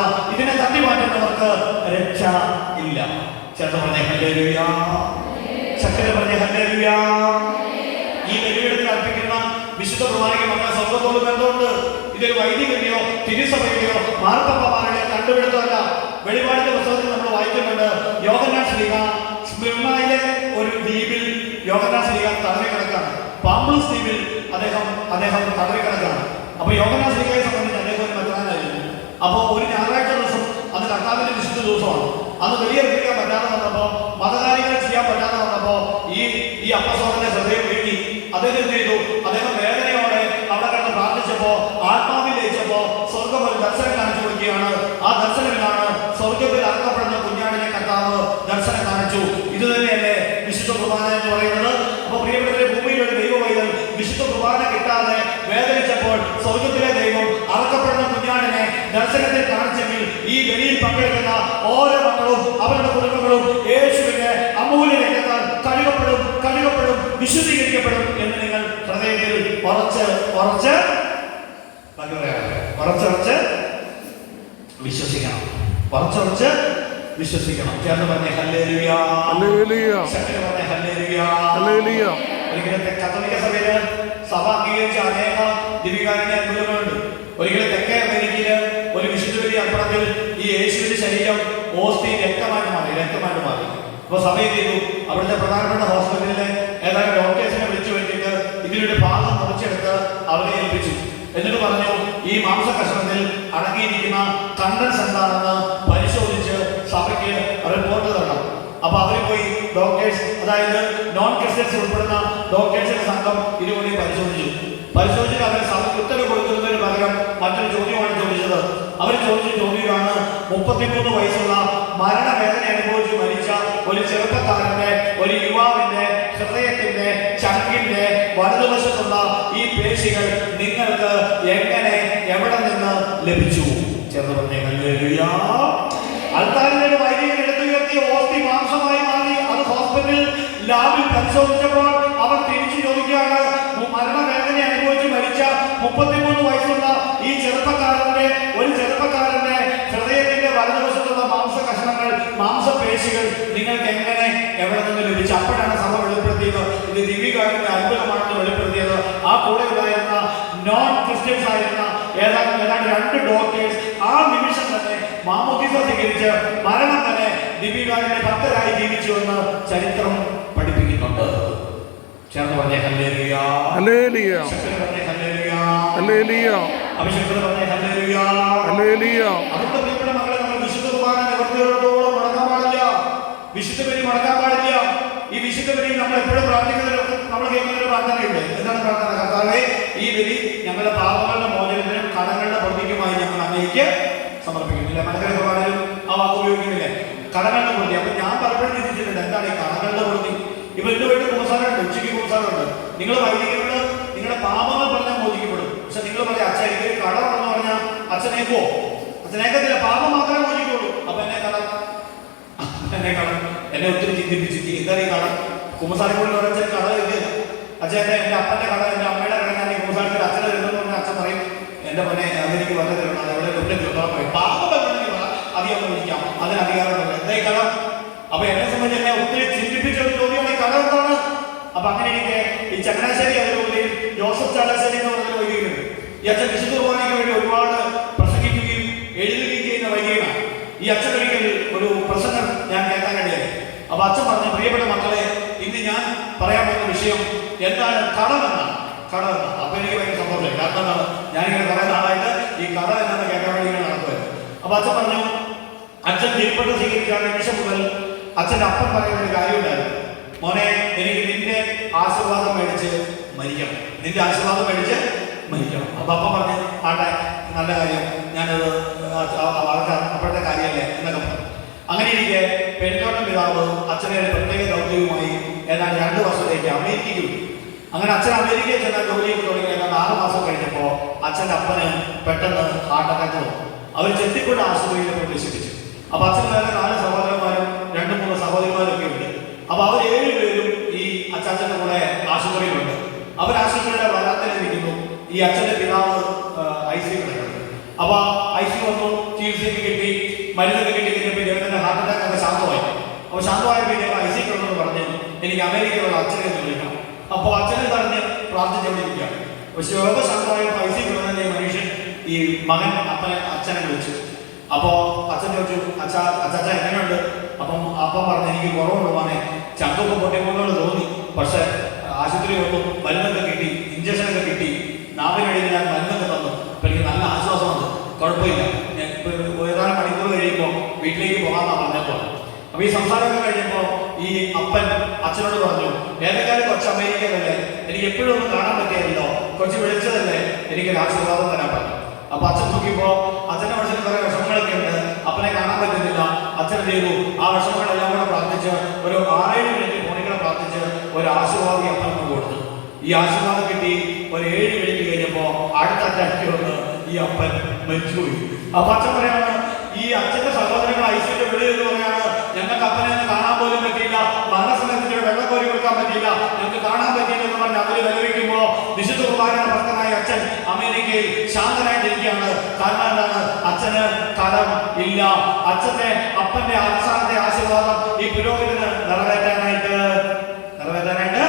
ഇല്ല. തട്ടി മാറ്റുന്നവർക്ക് ഹല്ലേലൂയ. ശക്തി പറഞ്ഞേ ഹല്ലേലൂയ. ഈ അർപ്പിക്കുന്ന വിശുദ്ധ കുർബാനയ്ക്ക് മക്കളെ സ്വർഗത്തോട് ബന്ധമുണ്ട് ഇതൊരു കണ്ടുപിടുത്തമല്ല. വെളിപാടിന്റെ പുസ്തകത്തിൽ നമ്മൾ വായിക്കുന്നുണ്ട് യോഗനാഥ് ശ്രീക ഒരു ദ്വീപിൽ യോഗനാഥ് ശ്രീക തടവി കിടക്കാണ് ദ്വീപിൽ അദ്ദേഹം അദ്ദേഹം തടവി കിടക്കാണ് അപ്പൊ യോഗനാഥ് ശ്രീകയെ സംബന്ധിച്ച് അദ്ദേഹം ഒരു മറ്റാനായിരുന്നു അപ്പോൾ ഒരു ഞായറാഴ്ച ദർശനത്തിൽ കാണിച്ചെങ്കിൽ ഈ വെളിയിൽ പങ്കെടുക്കുന്ന ഓരോ മക്കളും അവരുടെ കുടുംബങ്ങളും യേശുവിന്റെ അമൂല്യ രക്തത്താൽ കഴുകപ്പെടും കഴുകപ്പെടും വിശുദ്ധീകരിക്കപ്പെടും എന്ന് നിങ്ങൾ ഹൃദയത്തിൽ ഉറച്ച് ഉറച്ച്. ഉറച്ചുറച്ച് വിശ്വസിക്കണം. ഉറച്ചുറച്ച് വിശ്വസിക്കണം. ചേർന്ന് പറഞ്ഞേ ഹല്ലേലൂയ. ശക്തി പറഞ്ഞേ ഹല്ലേലൂയ. ഹല്ലേലൂയ. ഒരിക്കലും കത്തോലിക്ക സഭയിൽ സഭ അംഗീകരിച്ച അനേകം ദിവികാരുടെ അത്ഭുതങ്ങളുണ്ട് ഒരിക്കലും തെക്കേ അമേരിക്കയിൽ ഒരു വിശുദ്ധ ബലി അർപ്പണത്തിൽ ഈ യേശുവിന്റെ ശരീരം ഓസ്തി രക്തമായിട്ട് മാറി രക്തമായിട്ട് മാറി അപ്പൊ സമയം ചെയ്തു. അവിടുത്തെ പ്രധാനപ്പെട്ട ഹോസ്പിറ്റലിലെ ഏതാനും ഡോക്ടേഴ്സിനെ വിളിച്ചു വേണ്ടിയിട്ട് ഇതിലൊരു ഭാഗം മുറിച്ചെടുത്ത് അവരെ ഏൽപ്പിച്ചു. എന്നിട്ട് പറഞ്ഞു ഈ മാംസ കഷ്ണത്തിൽ അടങ്ങിയിരിക്കുന്ന കണ്ടൻസ് എന്താണെന്ന് പരിശോധിച്ച് സഭയ്ക്ക് റിപ്പോർട്ട് തരണം. അപ്പൊ അവർ പോയി ഡോക്ടേഴ്സ് അതായത് നോൺ ക്രിസ്ത്യൻസ് ഉൾപ്പെടുന്ന ഡോക്ടേഴ്സിന്റെ സംഘം ഇതുകൂടി പരിശോധിച്ചു. പരിശോധിച്ചിട്ട് അവരെ സഭയ്ക്ക് ഉത്തരവ് കൊടുക്കുന്നതിന് പകരം മറ്റൊരു ചോദ്യമാണ് ചോദിച്ചത്. അവർ ചോദിച്ച ചോദ്യമാണ് മുപ്പത്തിമൂന്ന് വയസ്സുള്ള മരണവേദന അനുഭവിച്ച് മരിച്ച ഒരു ചെറുപ്പക്കാരന്റെ ഒരു യുവാവിന്റെ ഹൃദയത്തിന്റെ ചങ്കിന്റെ വലതുവശത്തുള്ള ഈ പേശികൾ നിങ്ങൾക്ക് എങ്ങനെ എവിടെ നിന്ന് ലഭിച്ചു ചേർന്ന് അൽത്താരിന്റെ വൈദികൻ എടുത്തുയർത്തിയ ഓസ്തി മാംസമായി മാറി. അത് ഹോസ്പിറ്റലിൽ അവർ തിരിച്ചു ചോദിക്കുകയാണ് മരണവേദന അനുഭവിച്ച് മരിച്ച മുപ്പത്തിമൂന്ന് വയസ്സുള്ള ഈ ചെറുപ്പക്കാരന്റെ ഒരു ചെറുപ്പക്കാരന്റെ ഹൃദയത്തിന്റെ വലതുവശത്തുള്ള മാംസ കഷണങ്ങൾ മാംസപേശികൾ നിങ്ങൾക്ക് എങ്ങനെ എവിടെ നിന്ന് ലഭിച്ചു അപ്പോഴാണ് സഭ വെളിപ്പെടുത്തിയത് ഇത് ദിവ്യകാരന്റെ അത്ഭുതമാണെന്ന് വെളിപ്പെടുത്തിയത് ആ കൂടെ ഉണ്ടായിരുന്ന നോൺ ക്രിസ്ത്യൻസ് ആയിരുന്ന ഏതാണ്ട് ഏതാണ്ട് രണ്ട് ഡോക്ടേഴ്സ് ആ നിമിഷം തന്നെ മാമോദിസ സ്വീകരിച്ച് മരണം വരെ ദിവ്യകാരന്റെ ഭക്തരായി ജീവിച്ചു എന്ന് ചരിത്രം പഠിപ്പിക്കുന്നുണ്ട്. ചേർന്ന് പറഞ്ഞേ ഹല്ലേലിയ. ഹല്ലേലിയ. പറഞ്ഞേ ഹല്ലേലൂയ. ഹല്ലേലൂയ. അഭിഷേകത പറഞ്ഞേ ഹല്ലേലൂയ. ഹല്ലേലൂയ. അതുകൊണ്ട് പ്രിയപ്പെട്ട മക്കളെ നമ്മൾ വിശുദ്ധ നിവർത്തിയോടത്തോളം മുടക്കാൻ പാടില്ല. വിശുദ്ധ ഈ വിശുദ്ധ ബലി നമ്മൾ എപ്പോഴും പ്രാർത്ഥിക്കുന്നതിലൊക്കെ നമ്മൾ കേൾക്കുന്ന പ്രാർത്ഥനയുണ്ട്. എന്താണ് പ്രാർത്ഥന? നിങ്ങൾ വൈദികരോട് നിങ്ങളുടെ പാപങ്ങൾ പറഞ്ഞാൽ മോചിക്കപ്പെടും. പക്ഷെ നിങ്ങൾ പറയാം അച്ഛൻ എനിക്ക് കടമാണെന്ന് പറഞ്ഞാൽ അച്ഛനേക്കോ അച്ഛനേക്കത്തില്ല പാപം മാത്രമേ മോചിക്കുള്ളൂ അപ്പൊ എന്നെ കടം? എന്നെ കടം? എന്നെ ഒത്തിരി ചിന്തിപ്പിച്ചിട്ട് എന്താ ഈ കടം? കുമ്പസാരക്കൂടി ഒരച്ഛൻ കട എഴുതിയത് അച്ഛൻ എന്റെ എന്റെ അപ്പന്റെ കട? എന്റെ അമ്മയുടെ കട ഞാൻ കുമ്പസാരി അച്ഛനെ തരുന്നു പറഞ്ഞാൽ അച്ഛൻ പറയും. എന്റെ പൊന്നെ അതെനിക്ക് വന്നു തരണം. അത് ഒന്നും എവിടെ പറയും. പാപം അധികം മോചിക്കാം അതിന് അധികാരമുണ്ട് എന്താ ഈ കടം? അപ്പൊ എന്നെ സംബന്ധിച്ച് എന്നെ ഒത്തിരി ഈ ചങ്ങനാശ്ശേരി അതിലൂടെ ജോസഫ് ചാലാശ്ശേരി എന്ന് പറഞ്ഞ വൈദികനുണ്ട്. ഈ അച്ഛൻ വിശുദ്ധ കുർബാനയ്ക്ക് വേണ്ടി ഒരുപാട് പ്രസംഗിക്കുകയും എഴുതുകയും ചെയ്യുന്ന വൈദികനാണ്. ഈ അച്ഛൻ ഒരിക്കൽ ഒരു പ്രസംഗം ഞാൻ കേൾക്കാൻ കഴിയാതെ അപ്പൊ അച്ഛൻ പറഞ്ഞു പ്രിയപ്പെട്ട മക്കളെ ഇന്ന് ഞാൻ പറയാൻ പോകുന്ന വിഷയം എന്താണ്? കടം എന്നാണ്. കടം എന്നാണ്. അപ്പൊ എനിക്ക് ഭയങ്കര സന്തോഷമായി. കാരണം എന്താണ്? ഞാനിങ്ങനെ കുറെ നാളായിട്ട് ഈ കട എന്നാണ് കേൾക്കാൻ വേണ്ടി ഇങ്ങനെ നടക്കുമായിരുന്നു അപ്പൊ അച്ഛൻ പറഞ്ഞു അച്ഛൻ തിരുപ്പതി സ്വീകരിച്ച നിമിഷം മുതൽ അച്ഛന്റെ അപ്പൻ പറയുന്ന ഒരു കാര്യമുണ്ടായിരുന്നു. മോനെ എനിക്ക് നിന്റെ ആശീർവാദം മേടിച്ച് മരിക്കണം. നിന്റെ ആശീർവാദം മേടിച്ച് മരിക്കണം. അപ്പൊ അപ്പ പറഞ്ഞു ആട്ടെ നല്ല കാര്യം. ഞാനത് അവർക്ക് അപ്പോഴത്തെ കാര്യമല്ലേ? എന്നൊക്കെ പറഞ്ഞു. അങ്ങനെ ഇരിക്കെ പെരുന്തോട്ടം പിതാവ് അച്ഛനെ ഒരു പ്രത്യേക ദൗത്യവുമായി ഏതാണ്ട് രണ്ട് വർഷത്തേക്ക് അമേരിക്കയിൽ വിട്ടു. അങ്ങനെ അച്ഛൻ അമേരിക്കയിൽ ചെന്ന ജോലിയൊക്കെ തുടങ്ങി. ഏതാണ്ട് ആറ് മാസം കഴിഞ്ഞപ്പോൾ അച്ഛന്റെ അപ്പന് പെട്ടെന്ന് ഹാർട്ട് അറ്റാക്ക് വന്നു. അവർ ചെത്തിക്കൊണ്ട് ആശുപത്രിയിൽ പ്രവേശിപ്പിച്ചു അപ്പൊ അച്ഛൻ നാല് സഹോദരന്മാരും രണ്ട് മൂന്ന് സഹോദരിമാരും ഒക്കെ ഉണ്ട് അപ്പൊ അവർ ഏഴുപേരും ഈ അച്ചാച്ചന്റെ കൂടെ ആശുപത്രിയിലുണ്ട് അവർ ആശുപത്രിയുടെ വരാത്തലിരിക്കുന്നു ഈ അച്ഛന്റെ പിതാവ് ഐ സി കിടക്കുന്നു അപ്പൊ ഐ സി വന്നു ചികിത്സയൊക്കെ കിട്ടി മരുന്നൊക്കെ കിട്ടി കഴിഞ്ഞപ്പോൾ ഇദ്ദേഹത്തിന്റെ ഹാർട്ട് അറ്റാക്ക് അപ്പൊ ശാന്തമായ പിന്നെ ഐസിക്കുള്ളതെന്ന് പറഞ്ഞ് എനിക്ക് അമേരിക്കയിലുള്ള അച്ഛനെ വിളിക്കാം അപ്പോൾ അച്ഛനെ പറഞ്ഞ് പ്രാർത്ഥിച്ചുകൊണ്ടിരിക്കുകയാണ് പക്ഷെ രോഗശാന്തമായ ഐസിക്കുള്ളതിന്റെ മനുഷ്യൻ ഈ മകൻ അപ്പനെ അച്ഛനെ വിളിച്ചു. അപ്പോൾ അച്ഛൻ ചോദിച്ചു അച്ഛ അച്ഛാ എങ്ങനെയുണ്ട്? അപ്പം അപ്പം പറഞ്ഞു എനിക്ക് കുറവുണ്ട് മോനെ. ചങ്കൊക്കെ തോന്നി. പക്ഷേ ആശുപത്രി ഒന്നും മരുന്നൊക്കെ കിട്ടി ഇഞ്ചക്ഷനൊക്കെ കിട്ടി നാവിനടിയിൽ ഞാൻ മരുന്നൊക്കെ തന്നു അപ്പൊ എനിക്ക് നല്ല ആശ്വാസമുണ്ട് കുഴപ്പമില്ല ഞാൻ ഇപ്പൊ ഏതാനും മണിക്കൂർ കഴിയുമ്പോൾ വീട്ടിലേക്ക് പോകാമെന്നാ പറഞ്ഞപ്പോൾ അപ്പൊ ഈ സംസാരമൊക്കെ കഴിഞ്ഞപ്പോ ഈ അപ്പൻ അച്ഛനോട് പറഞ്ഞു ഏതെങ്കിലും കൊച്ചു അമേരിക്കയിലല്ലേ എനിക്ക് എപ്പോഴും ഒന്ന് കാണാൻ പറ്റിയല്ലോ കൊച്ചു വിളിച്ചതല്ലേ എനിക്ക് ആശീർവാദം തരാൻ പറ്റും. അപ്പൊ അച്ഛൻ നോക്കിയപ്പോ അച്ഛന്റെ മനസ്സിൽ കുറെ വിഷമങ്ങളൊക്കെ ഉണ്ട്. അപ്പനെ കാണാൻ പറ്റുന്നില്ല. അച്ഛൻ ചെയ്തു? ആ വിഷമങ്ങളെല്ലാം കൂടെ പ്രാർത്ഥിച്ച് ഒരു ആറേഴ് മിനിറ്റ് മോണികളെ പ്രാർത്ഥിച്ച് ഒരു ആശീർവാദം അപ്പനൊക്കെ കൊടുത്തു. ഈ ആശീർവാദം കിട്ടി. ഒരു ഏഴ് മിനിറ്റ് കഴിഞ്ഞപ്പോ അടുത്ത അറ്റാക്ക് വന്ന് ഈ അപ്പൻ മരിച്ചുപോയി. അപ്പൊ അച്ഛൻ പറയാണ് ഈ അച്ഛന്റെ സഹോദരങ്ങൾ ഐശ്വര്യ വിളി എന്ന് പറയാണ്. ഞങ്ങൾക്ക് അപ്പനെ കാണാൻ പോലും പറ്റിയില്ല. മരണസമയത്തിന് വെള്ളം കോരി കൊടുക്കാൻ പറ്റിയില്ല. ഞങ്ങൾക്ക് കാണാൻ പറഞ്ഞ് വിശുദ്ധ കുർബാനയുടെ ഭക്തനായ അച്ഛൻ അമേരിക്കയിൽ ശാന്തനായിട്ടിരിക്കുകയാണ് കാരണം എന്താണ്? അച്ഛന് കടം ഇല്ല. അച്ഛന്റെ അപ്പന്റെ അവസാനത്തെ ആശീർവാദം ഈ പുരോഹിതന് നിറവേറ്റാനായിട്ട് നിറവേറ്റാനായിട്ട്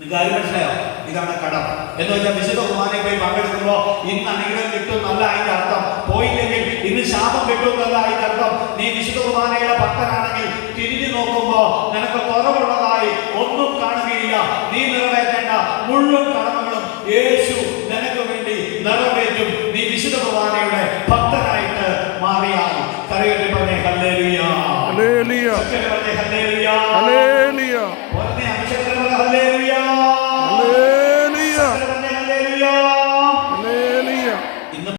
നിങ്ങൾക്ക് ആരും മനസ്സിലായോ? ഇതാണ് കടം. എന്ന് വെച്ചാൽ വിശുദ്ധ കുർബാനയിൽ പോയി പങ്കെടുക്കുമ്പോൾ ഇന്ന് അനുഗ്രഹം Europe.